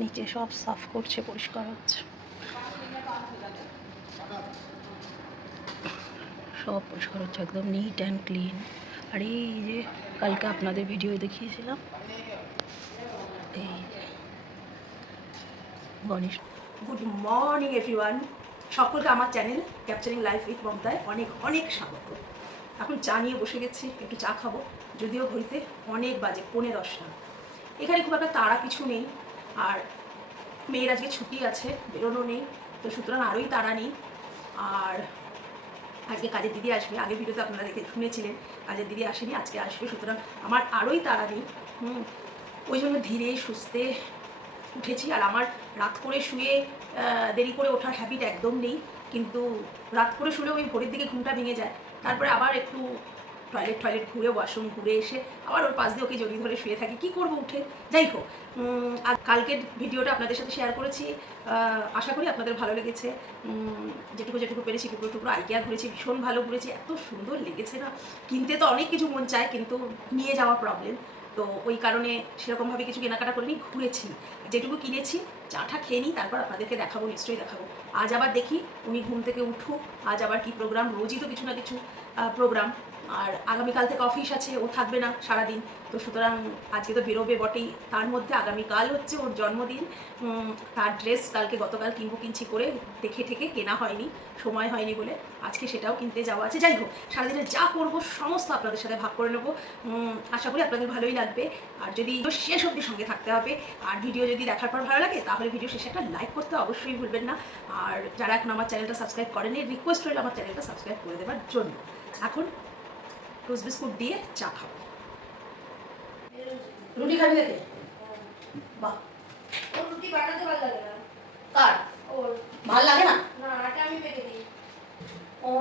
নিচে সব সাফ করছে, পরিষ্কার হচ্ছে। সব পরিষ্কার হচ্ছে, একদম নিট অ্যান্ড ক্লিন আর এই যে কালকে আপনাদের ভিডিও দেখিয়েছিলাম, এই গণেশ। গুড মর্নিং এভরিওয়ান সকলকে আমার চ্যানেল ক্যাপচারিং লাইফ উইথ মমতায় অনেক অনেক স্বাগত। এখন চা নিয়ে বসে গেছি, একটু চা খাব। যদিও ঘড়িতে অনেক বাজে, পৌনে দশটা। এখানে খুব একটা তাড়া কিছু নেই। আর মেয়ের আজকে ছুটি আছে, বেরোনো নেই, তো সুতরাং আরোই তাড়া নেই। আর আজকে কাজের দিদি আসবে আগে ভিডিওতে আপনারা দেখে শুনেছিলেন, কাজের দিদি আসেনি, আজকে আসবে, সুতরাং আমার আরোই তাড়া নেই। হুম, ওই জন্য ধীরে, সুস্থে উঠেছি। আর আমার রাত করে শুয়ে দেরি করে ওঠার হ্যাবিট একদম নেই। কিন্তু রাত করে শুলে ওই ভোরের দিকে ঘুমটা ভেঙে যায়। তারপরে আবার একটু টয়লেট টয়লেট ঘুরে ওয়াশরুম ঘুরে এসে আবার ওর পাশ দিয়ে ওকে জড়িয়ে ধরে শুয়ে থাকি। কী করব উঠে? যাই হোক আর কালকের ভিডিওটা আপনাদের সাথে শেয়ার করেছি। আশা করি আপনাদের ভালো লেগেছে। যেটুকু যেটুকু পেরেছি টুকরো টুকরো আইকিয়া ঘুরেছি, ভীষণ ভালো ঘুরেছি। এত সুন্দর লেগেছে না? কিনতে তো অনেক কিছু মন চায়, কিন্তু নিয়ে যাওয়া প্রবলেম তো ওই কারণে সেরকমভাবে কিছু কেনাকাটা করিনি, ঘুরেছি। যেটুকু কিনেছি চাটা খেয়ে নিই, তারপর আপনাদেরকে দেখাবো, নিশ্চয়ই দেখাবো। আজ আবার দেখি উনি ঘুম থেকে উঠুক, আজ আবার কি প্রোগ্রাম রোজই তো কিছু না কিছু প্রোগ্রাম আর আগামীকাল থেকে অফিস আছে, ও থাকবে না সারাদিন। তো সুতরাং আজকে তো বেরোবে বটেই। তার মধ্যে আগামীকাল হচ্ছে ওর জন্মদিন। তার ড্রেস কালকে গতকাল কিনবো কিনছি করে দেখে ঠেকে কেনা হয়নি, সময় হয়নি বলে। আজকে সেটাও কিনতে যাওয়া আছে। যাই হোক সারাদিনে যা করব সমস্ত আপনাদের সাথে ভাগ করে নেব। আশা করি আপনাদের ভালোই লাগবে। আর যদি শেষ অবধি সঙ্গে থাকতে হবে, আর ভিডিও যদি দেখার পর ভালো লাগে, তাহলে ভিডিও শেষে একটা লাইক করতে অবশ্যই ভুলবেন না। আর যারা এখন আমার চ্যানেলটা সাবস্ক্রাইব করেনি রিকোয়েস্ট রইল আমার চ্যানেলটা সাবস্ক্রাইব করে দেওয়ার জন্য। এখন টোস্ট বিস্কুট দিয়ে চা খাব। রুটি খাবি দেখে বাহ। ওর রুটি বানাতে ভালো লাগে না। কার? ওর। ভালো লাগে না? না আটা আমি পেকে দিই। ও।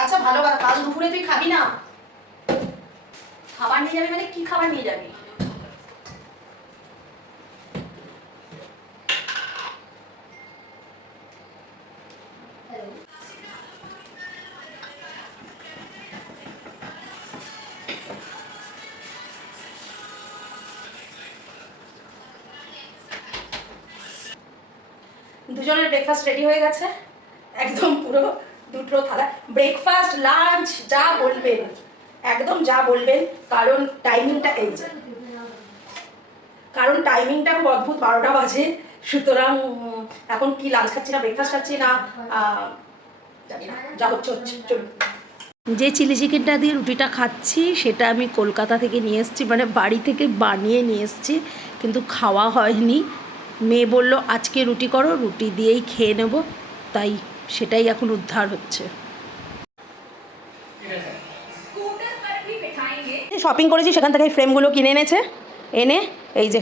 আচ্ছা ভালো কথা। কাল দুপুরে তুই খাবি না? খাবার নিয়ে যাবি মানে কি খাবার নিয়ে যাবি? দুজনের ব্রেকফাস্ট রেডি হয়ে গেছে। একদম পুরো দুটো থালা। ব্রেকফাস্ট লাঞ্চ যা বলবেন। একদম যা বলবেন, কারণ টাইমিংটা এই যে। কারণ টাইমিংটা খুব অদ্ভুত, বারোটা বাজে। সুতরাং এখন কি লাঞ্চ খাচ্ছি না ব্রেকফাস্ট খাচ্ছি না যা হচ্ছে হচ্ছে, চলুন। যে চিলি চিকেনটা দিয়ে রুটিটা খাচ্ছি, সেটা আমি কলকাতা থেকে নিয়ে এসেছি মানে বাড়ি থেকে বানিয়ে নিয়ে এসেছি, কিন্তু খাওয়া হয়নি। মেয়ে বলল, আজকে রুটি করো, রুটি দিয়েই খেয়ে নেব। তাই সেটাই এখন উদ্ধার হচ্ছে। শপিং করেছি, সেখান থেকে ফ্রেমগুলো কিনে এনেছে। এনে, এই যে,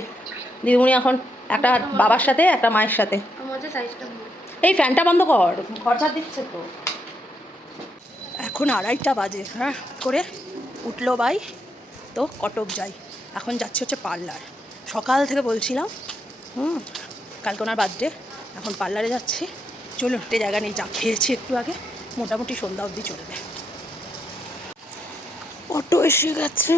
দিদিমণি এখন একটা বাবার সাথে, একটা মায়ের সাথে। এই ফ্যানটা বন্ধ কর, খরচা দিচ্ছে তো। এখন আড়াইটা বাজে হ্যাঁ করে উঠল বাই, তো কটক যাই। এখন যাচ্ছি হচ্ছে পার্লার। সকাল থেকে বলছিলাম হুম কালকে ওনার বার্থডে এখন পার্লারে যাচ্ছি। চলুন একটা জায়গা নেই যা খেয়েছি একটু আগে মোটামুটি সন্ধ্যা অবধি চলবে। অটো এসে গেছে।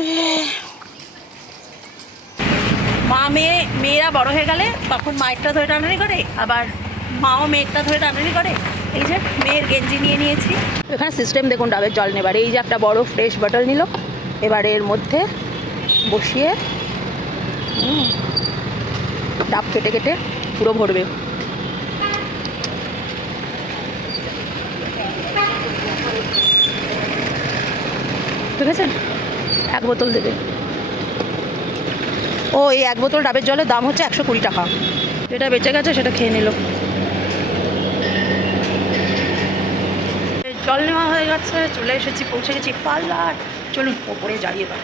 মা মেয়ে মেয়েরা বড় হয়ে গেলে তখন মায়েরটা ধরে টানানি করে আবার মাও মেয়েরটা ধরে টানানি করে। এই যে মেয়ের গেঞ্জি নিয়ে নিয়েছি। এখানে সিস্টেম দেখুন ডাবের জল নেবার। এই যে একটা বড় ফ্রেশ বটল নিল। এবার এর মধ্যে বসিয়ে হুম, ডাব কেটে কেটে পুরো ভরবে। ঠিক আছে? এক বোতল দেবে। ও, এই এক বোতল ডাবের জলের দাম হচ্ছে একশো কুড়ি টাকা। যেটা বেঁচে গেছে সেটা খেয়ে নিল। জল নেওয়া হয়ে গেছে, চলে এসেছি, পৌঁছে গেছি পার্লার। চলুন, ওপরে যাই এবার।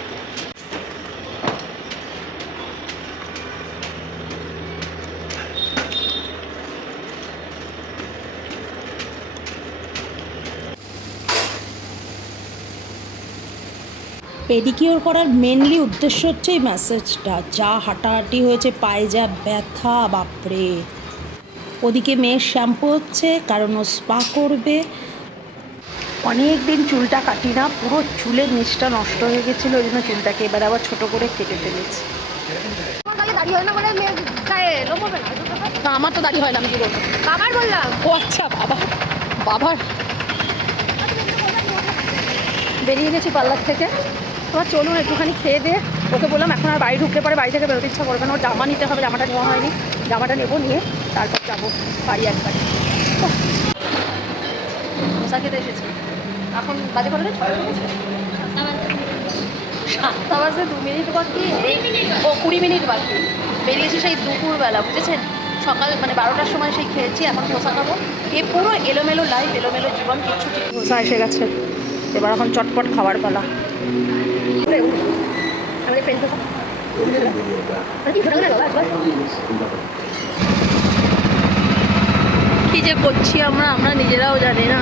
পেডিকিওর করার মেনলি উদ্দেশ্য হচ্ছে এই ম্যাসেজটা যা হাঁটাহাঁটি হয়েছে পায়ে যা ব্যথা বাপরে। ওদিকে মেয়ের শ্যাম্পু হচ্ছে কারণ ও স্পা করবে। অনেক দিন চুলটা কাটি না পুরো চুলের নিচটা নষ্ট হয়ে গেছিল ওই জন্য চুলটাকে এবার আবার ছোটো করে কেটে ফেলেছি। মানে না? আমার তো দাড়ি হয় না আমি বাবার বললাম। ও আচ্ছা বাবা বাবার। বেরিয়ে গেছি পার্লার থেকে। তোমার চলুন একটুখানি খেয়ে দিয়ে, ওকে বললাম এখন আর বাড়ি ঢুকতে পারে, বাড়ি থেকে বেরোতে ইচ্ছা করবে না, ওর জামা নিতে হবে, জামাটা নেওয়া হয়নি, জামাটা নেব নিয়ে তারপর যাব বাড়ি একবারে। মশা খেতে এসেছি। এখন বাজে কটা রে? ছয়টা বেজেছে? সাতটা বাজে দু মিনিট বাকি। ও, কুড়ি মিনিট বাকি। বেরিয়েছি সেই দুপুরবেলা, বুঝেছেন? সকাল মানে বারোটার সময় সেই খেয়েছি, এখন ধোসা খাব। এ পুরো এলোমেলো লাইফ এলোমেলো জীবন, কিচ্ছু ধোসা এসে গেছে। এবার এখন চটপট খাবার পালা। কি যে করছি আমরা? আমরা নিজেরাও জানি না।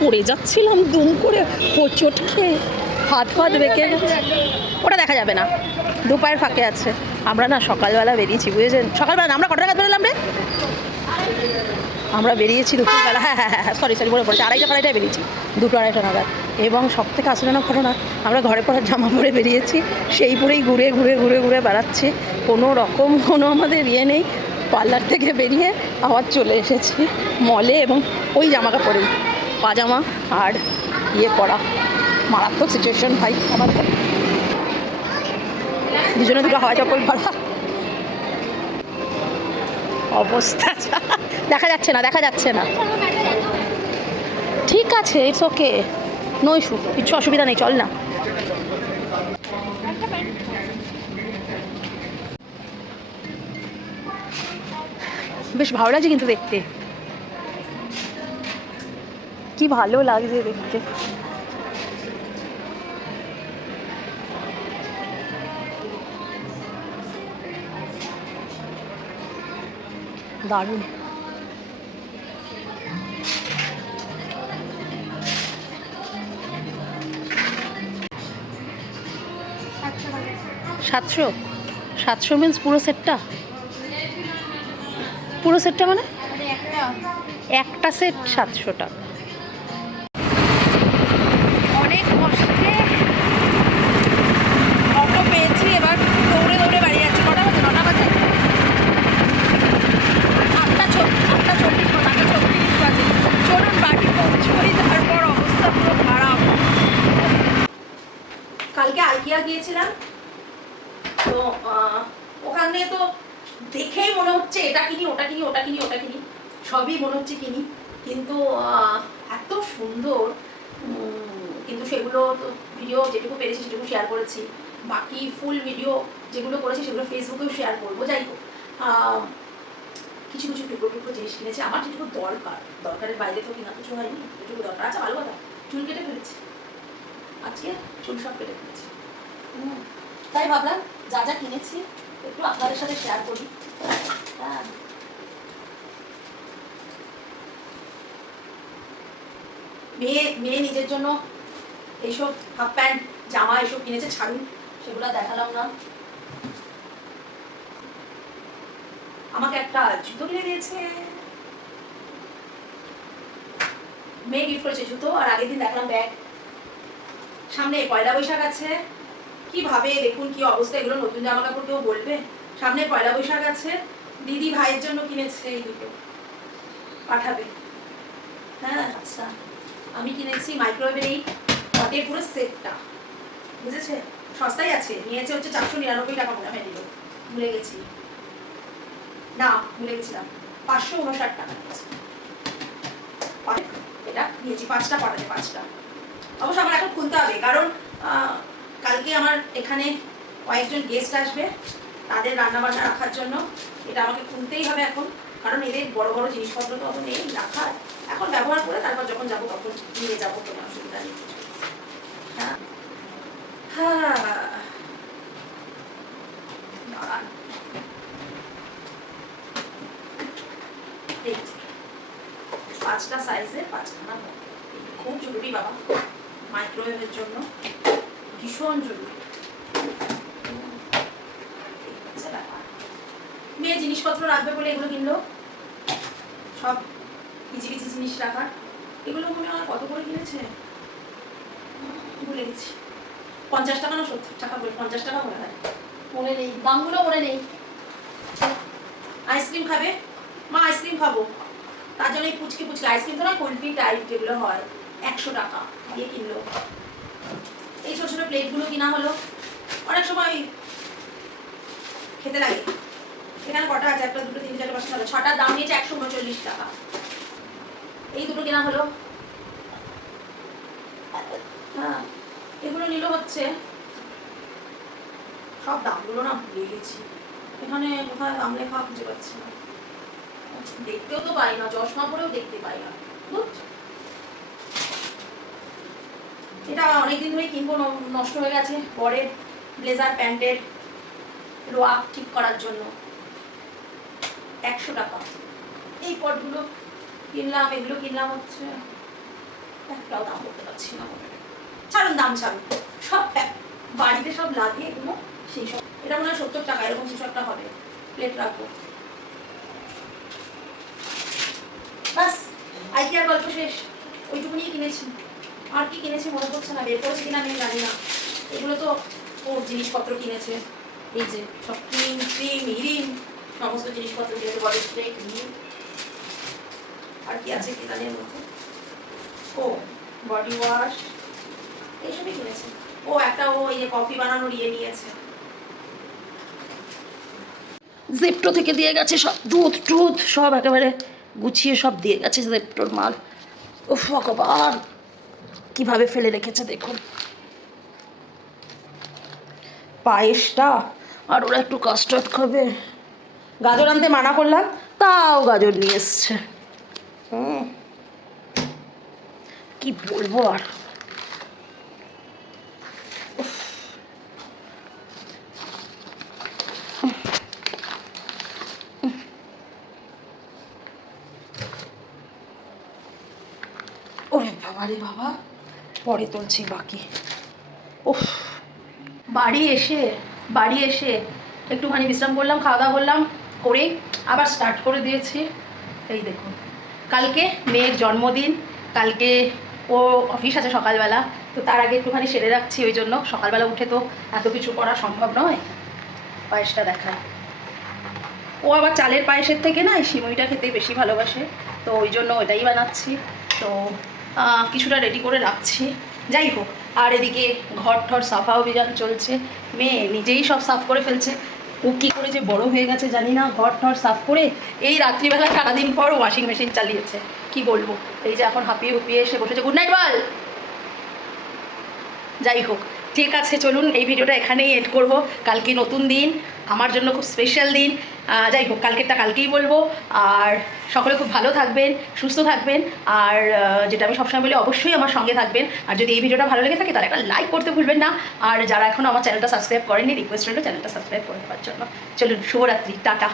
পড়ে যাচ্ছিলাম দুম করে কোচট খেয়ে। হাত ফাত বেঁকে গেছে? ওটা দেখা যাবে না। দু পায়ের ফাঁকে আছে। আমরা না সকালবেলা বেরিয়েছি, বুঝেছেন? সকালবেলা আমরা কটা টাকা বেরোলাম রে? আমরা বেরিয়েছি দুপুরবেলা। হ্যাঁ হ্যাঁ হ্যাঁ সরি সরি মনে পড়েছি। আড়াইটা আড়াইটায় বেরিয়েছি, দুটো আড়াইটা নাগাদ। এবং সব থেকে আসলে ঘটনা, আমরা ঘরে পড়ার জামা পরে বেরিয়েছি, সেই পরেই ঘুরে ঘুরে ঘুরে ঘুরে বেড়াচ্ছি। কোনো রকম কোনো আমাদের ইয়ে নেই। পার্লার থেকে বেরিয়ে আবার চলে এসেছি মলে এবং ওই জামা কাপড়েই পাজামা আর ইয়ে পরা। মারাত্মক সিচুয়েশন ভাই আমাদের দুজনে দুটো হাওয়া চপ্পল পরা অবস্থা দেখা যাচ্ছে না, দেখা যাচ্ছে না। ঠিক আছে ইটস ওকে নো কিছু অসুবিধা নেই, চল না। বেশ ভালো লাগছে কিন্তু দেখতে। কি ভালো লাগছে দেখতে। দারুণ। সাতশো? সাতশো মিন্স পুরো সেটটা পুরো সেটটা মানে? একটা। সেট সাতশো টাকা অনেক কষ্টে অটো পেয়েছি এবার দৌড়ে দৌড়ে বাড়ি যাচ্ছি কটা বাজে নটা বাজে আটটা চব্বিশ আটটা চব্বিশ নটা আটটা চব্বিশ বাজে চলুন বাড়ি পৌঁছোই তারপর অবস্থা পুরো খারাপ কালকে গিয়েছিলাম। তো ওখানে তো দেখেই মনে হচ্ছে এটা কিনি, ওটা কিনি ওটা কিনি ওটা কিনি। সবই মনে হচ্ছে কিনি। কিন্তু এত সুন্দর কিন্তু সেগুলো ভিডিও যেটুকু পেরেছি সেটুকু শেয়ার করেছি। বাকি ফুল ভিডিও যেগুলো করেছি সেগুলো ফেসবুকেও শেয়ার করব, যাই হোক। কিছু কিছু টুকরো টুকরো জিনিস কিনেছি। আমার যেটুকু দরকার, দরকারের বাইরে তো কিনা কিছু হয়নি, যেটুকু দরকার আছে, ভালো কথা। চুল কেটে ফেলেছি। আজকে চুল সব কেটে ফেলেছি। তাই ভাবলাম, যা যা কিনেছি, একটু আপনাদের সাথে শেয়ার করি। মেয়ে মেয়ে নিজের জন্য এইসব হাফ প্যান্ট জামা এসব কিনেছে, ছাড়ুন, সেগুলো দেখালাম না। আমাকে একটা জুতো কিনে দিয়েছে। মেয়ে গিফট করেছে জুতো, আর আগের দিন দেখলাম ব্যাগ সামনে পয়লা বৈশাখ আছে। কীভাবে, দেখুন কি অবস্থা, এগুলো নতুন জামা কাপড় কেউ বলবে? সামনে পয়লা বৈশাখ আছে, দিদি ভাইয়ের জন্য কিনেছে এই দুটো। পাঠাবে। হ্যাঁ আচ্ছা। আমি কিনেছি মাইক্রোওয়েভের এই পটের পুরো সেটটা। বুঝেছে? সস্তাই আছে, নিয়েছে হচ্ছে চারশো নিরানব্বই টাকা মনে হয় নিল ভুলে গেছি। না, ভুলে গেছিলাম। পাঁচশো উনষাট টাকা এটা নিয়েছি, পাঁচটা পাঠাতে পাঁচটা। অবশ্য আমার এখন খুলতে হবে, কারণ কালকে আমার এখানে কয়েকজন গেস্ট আসবে, তাদের রান্না বান্না রাখার জন্য। এটা আমাকে খুলতেই হবে এখন, কারণ এদের বড় বড় জিনিসপত্র তো অত নেই, রাখার। এখন ব্যবহার করে তারপর যখন যাব তখন নিয়ে যাব, কোনো অসুবিধা নেই। হ্যাঁ। হ্যাঁ। পাঁচটা সাইজে পাঁচখানা খুব জরুরি বাবা মাইক্রোওয়েভের জন্য। ভীষণ জরুরি। আচ্ছা, মেয়ে জিনিসপত্র রাখবে বলে এগুলো কিনলো? সব কিচি কিচি জিনিস রাখার এগুলো মনে হয় কত করে কিনেছে? ভুলে গেছি। পঞ্চাশ টাকা না সত্তর টাকা বলে? পঞ্চাশ টাকা মনে হয়। মনে নেই। দামগুলো মনে নেই। আইসক্রিম খাবে? মা, আইসক্রিম খাব। তার জন্য এই পুচকি পুচকি। আইসক্রিম তো না কোল্ড ড্রিঙ্ক টাইপ যেগুলো হয়, একশো টাকা দিয়ে কিনলো। এই ছোটো ছোটো প্লেটগুলো কিনা হলো, অনেক সময় খেতে লাগে। এখানে কটা আছে? একটা, দুটো, তিনটে, চারটে, পাঁচটা, ছটা। ছটার দাম নিয়েছে একশো উনচল্লিশ টাকা। এই দুটো কেনা হলো। হ্যাঁ এগুলো নিল হচ্ছে সব দামগুলো না ভুলে গেছি। এখানে কোথায় দাম লেখা খুঁজে পাচ্ছি না। দেখতেও তো পাই না, চশমা পরেও দেখতে পাই না। ধুৎ। এটা অনেকদিন ধরে কিনবো নষ্ট হয়ে গেছে। পরে ব্লেজার, প্যান্টের রোয়া ঠিক করার জন্য। একশো টাকা। এই পটগুলো কিনলাম, এগুলো কিনলাম হচ্ছে, একটাও দাম করতে পারছি না ছাড়ুন, দাম ছাড়ুন। সব বাড়িতে সব লাগে এগুলো, সেই সব। এটা মনে হয় সত্তর টাকা, এরকম কিছু একটা হবে। প্লেট রাখব। বাস আইকিয়ার গল্প শেষ। ওইটুকুনি কিনেছি। আর কি কিনেছে মনে পড়ছে না, বের করেছি কিনা আমি জানি না। এগুলো তো ওর জিনিসপত্র কিনেছে, এই যে সব ক্রিম ক্রিম হিরিম সমস্ত জিনিসপত্র কিনেছে বডি স্প্রে ক্রিম। আর কি আছে কিনানের মধ্যে? ও বডি ওয়াশ এইসবই কিনেছে। ও, একটা ও এই যে কফি বানানোর ইয়ে নিয়েছে। জেপ্টো থেকে দিয়ে গেছে সব, দুধ টুধ সব একেবারে গুছিয়ে সব দিয়ে গেছে জেপ্টোর মাল। ও ভগবান! কীভাবে ফেলে রেখেছে দেখুন। পায়েসটা আর ওরা একটু কাস্টার্ড খাবে। গাজর আনতে মানা করলাম, তাও গাজর নিয়ে এসছে। হুম। কি বলব আর? ওরে বাবা রে বাবা। পরে তুলছি বাকি। উফ, বাড়ি এসে বাড়ি এসে একটুখানি বিশ্রাম করলাম, খাওয়া দাওয়া করলাম, করে আবার স্টার্ট করে দিয়েছি। এই দেখুন, কালকে মেয়ের জন্মদিন, কালকে ও অফিস আছে সকালবেলা, তো তার আগে একটুখানি সেরে রাখছি, ওই জন্য সকালবেলা উঠে তো এত কিছু করা সম্ভব নয়। পায়েসটা দেখায় ও আবার চালের পায়েসের থেকে না সিমইটা খেতে বেশি ভালোবাসে, তো ওই জন্য ওইটাই বানাচ্ছি। তো কিছুটা রেডি করে রাখছি। যাই হোক, আর এদিকে ঘর ঠর সাফা অভিযান চলছে। মেয়ে নিজেই সব সাফ করে ফেলছে। ও কী করে যে বড় হয়ে গেছে জানি না, ঘর ঠর সাফ করে এই রাত্রিবেলা সারাদিন পর ওয়াশিং মেশিন চালিয়েছে। কি বলব? এই যে এখন হাঁপিয়ে হুপিয়ে এসে বসেছে। গুড নাইট বল! যাই হোক, ঠিক আছে, চলুন, এই ভিডিওটা এখানেই এড করব। কালকে নতুন দিন, আমার জন্য খুব স্পেশাল দিন। যাই হোক, কালকেরটা কালকেই বলব। আর সকলে খুব ভালো থাকবেন, সুস্থ থাকবেন। আর যেটা আমি সবসময় বলি, অবশ্যই আমার সঙ্গে থাকবেন। আর যদি এই ভিডিওটা ভালো লেগে থাকে, তাহলে একটা লাইক করতে ভুলবেন না। আর যারা এখনও আমার চ্যানেলটা সাবস্ক্রাইব করেনি রিকোয়েস্ট রইল চ্যানেলটা সাবস্ক্রাইব করে দেওয়ার জন্য। চলুন, শুভরাত্রি, টাটা।